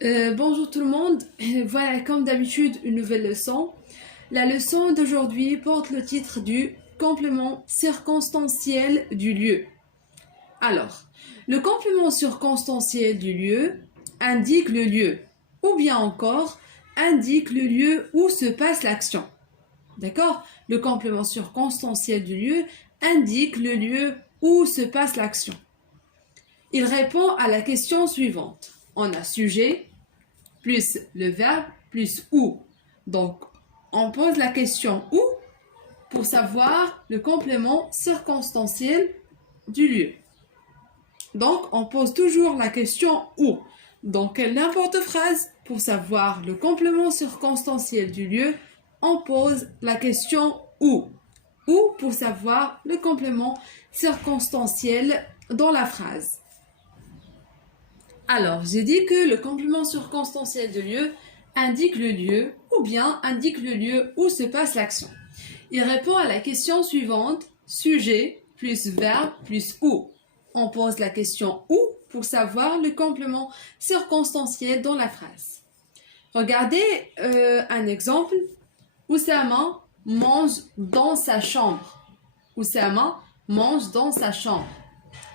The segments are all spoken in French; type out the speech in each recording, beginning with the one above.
Bonjour tout le monde, voilà comme d'habitude une nouvelle leçon. La leçon d'aujourd'hui porte le titre du complément circonstanciel du lieu. Alors, le complément circonstanciel du lieu indique le lieu ou bien encore indique le lieu où se passe l'action. D'accord? Le complément circonstanciel du lieu indique le lieu où se passe l'action. Il répond à la question suivante. On a sujet, plus le verbe, plus où. Donc, on pose la question où pour savoir le complément circonstanciel du lieu. Donc, on pose toujours la question où. Donc, n'importe phrase, pour savoir le complément circonstanciel du lieu, on pose la question où. Ou pour savoir le complément circonstanciel dans la phrase. Alors, j'ai dit que le complément circonstanciel de lieu indique le lieu ou bien indique le lieu où se passe l'action. Il répond à la question suivante, sujet plus verbe plus où. On pose la question où pour savoir le complément circonstanciel dans la phrase. Regardez un exemple. Oussama mange dans sa chambre. Oussama mange dans sa chambre.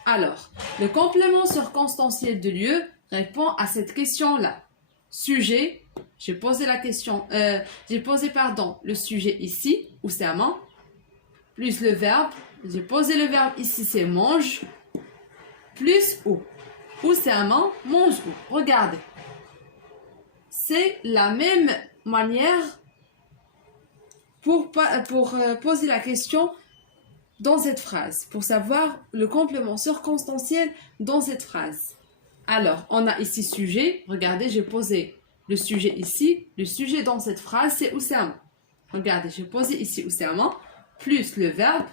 Alors, le complément circonstanciel de lieu répond à cette question-là. Sujet, j'ai posé le sujet ici, Oussama, plus le verbe, j'ai posé le verbe ici, c'est mange, plus où. Oussama mange où. Regardez. C'est la même manière pour poser la question dans cette phrase, pour savoir le complément circonstanciel dans cette phrase. Alors, on a ici sujet. Regardez, j'ai posé le sujet ici. Le sujet dans cette phrase, c'est Oussama. Regardez, j'ai posé ici Oussama, plus le verbe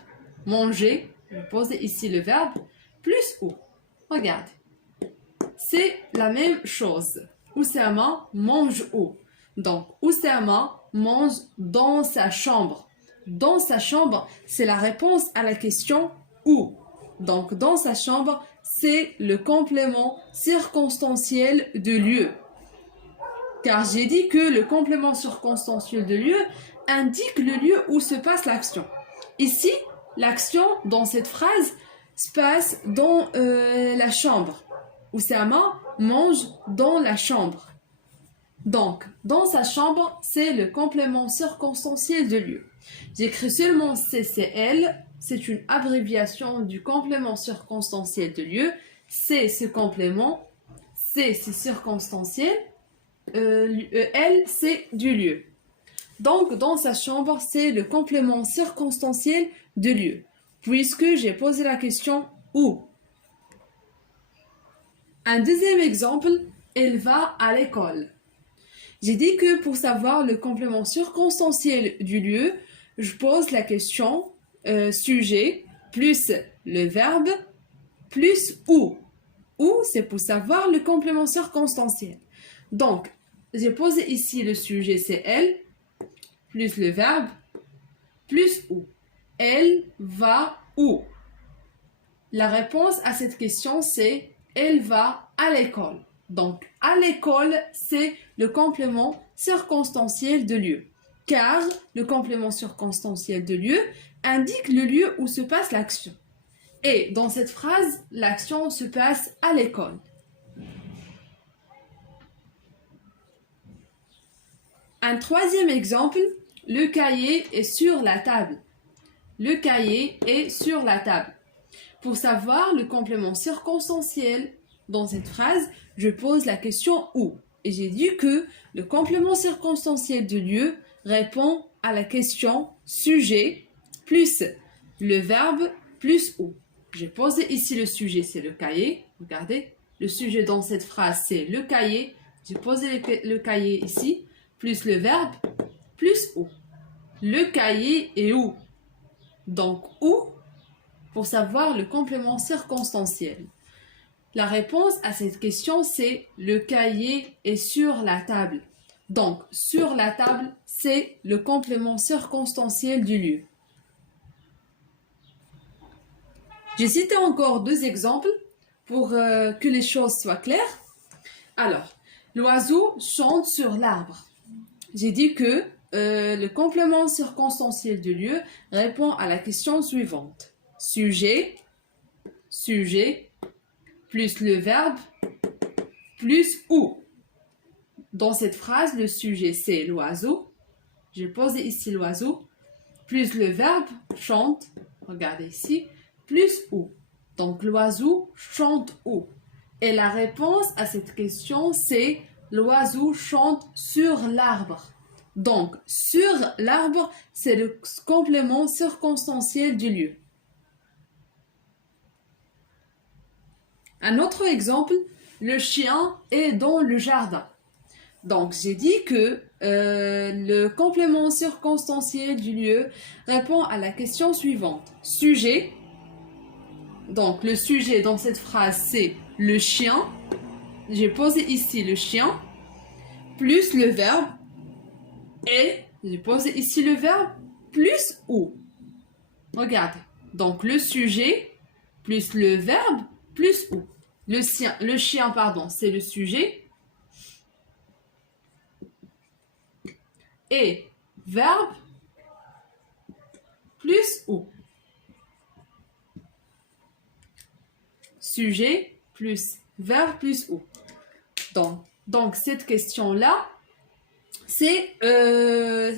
manger. J'ai posé ici le verbe, plus où. Regardez. C'est la même chose. Oussama mange où. Donc, Oussama mange dans sa chambre. Dans sa chambre, c'est la réponse à la question où. Donc, dans sa chambre, c'est le complément circonstanciel de lieu. Car j'ai dit que le complément circonstanciel de lieu indique le lieu où se passe l'action. Ici, l'action dans cette phrase se passe dans la chambre. Oussama mange dans la chambre. Donc, dans sa chambre, c'est le complément circonstanciel de lieu. J'écris seulement CCL, c'est une abréviation du complément circonstanciel de lieu. C, c'est complément, C, c'est circonstanciel, L, c'est du lieu. Donc, dans sa chambre, c'est le complément circonstanciel de lieu, puisque j'ai posé la question où. Un deuxième exemple, elle va à l'école. J'ai dit que pour savoir le complément circonstanciel du lieu, je pose la question sujet plus le verbe plus où. Où, c'est pour savoir le complément circonstanciel. Donc, j'ai posé ici le sujet, c'est elle, plus le verbe, plus où. Elle va où? La réponse à cette question, c'est elle va à l'école. Donc, à l'école, c'est le complément circonstanciel de lieu. Car le complément circonstanciel de lieu indique le lieu où se passe l'action. Et dans cette phrase, l'action se passe à l'école. Un troisième exemple, le cahier est sur la table. Le cahier est sur la table. Pour savoir le complément circonstanciel dans cette phrase, je pose la question où. Et j'ai dit que le complément circonstanciel de lieu répond à la question sujet plus le verbe plus où. J'ai posé ici le sujet, c'est le cahier. Regardez, le sujet dans cette phrase, c'est le cahier. J'ai posé le cahier ici, plus le verbe, plus où. Le cahier est où? Donc, où pour savoir le complément circonstanciel. La réponse à cette question, c'est le cahier est sur la table. Donc, sur la table, c'est le complément circonstanciel du lieu. J'ai cité encore deux exemples pour que les choses soient claires. Alors, L'oiseau chante sur l'arbre. J'ai dit que le complément circonstanciel du lieu répond à la question suivante. Sujet, plus le verbe, plus où. Dans cette phrase, le sujet c'est l'oiseau. J'ai posé ici l'oiseau. Plus le verbe chante, regardez ici, plus où. Donc l'oiseau chante où. Et la réponse à cette question c'est l'oiseau chante sur l'arbre. Donc sur l'arbre, c'est le complément circonstanciel du lieu. Un autre exemple, le chien est dans le jardin. Donc, j'ai dit que le complément circonstanciel du lieu répond à la question suivante. Sujet. Donc, le sujet dans cette phrase, c'est le chien. J'ai posé ici le chien. Plus le verbe. Et j'ai posé ici le verbe. Plus où. Regardez. Donc, le sujet plus le verbe plus où. Le chien, c'est le sujet. Et verbe plus où. Sujet plus verbe plus où. Donc cette question-là, c'est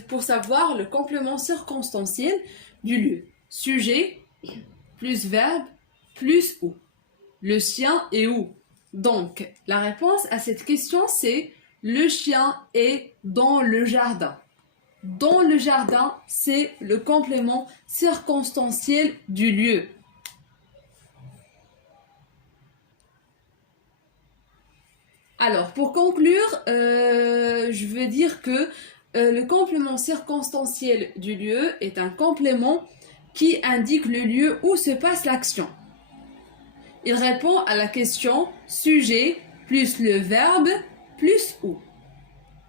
pour savoir le complément circonstanciel du lieu. Sujet plus verbe plus où. Le chien est où? Donc, la réponse à cette question, c'est le chien est dans le jardin. Dans le jardin, c'est le complément circonstanciel du lieu. Alors, pour conclure, je veux dire que le complément circonstanciel du lieu est un complément qui indique le lieu où se passe l'action. Il répond à la question sujet plus le verbe plus où.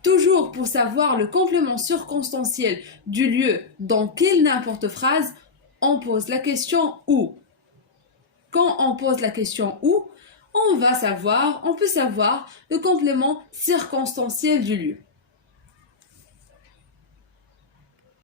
Toujours pour savoir le complément circonstanciel du lieu dans quelle n'importe phrase, on pose la question où. Quand on pose la question où, on peut savoir le complément circonstanciel du lieu.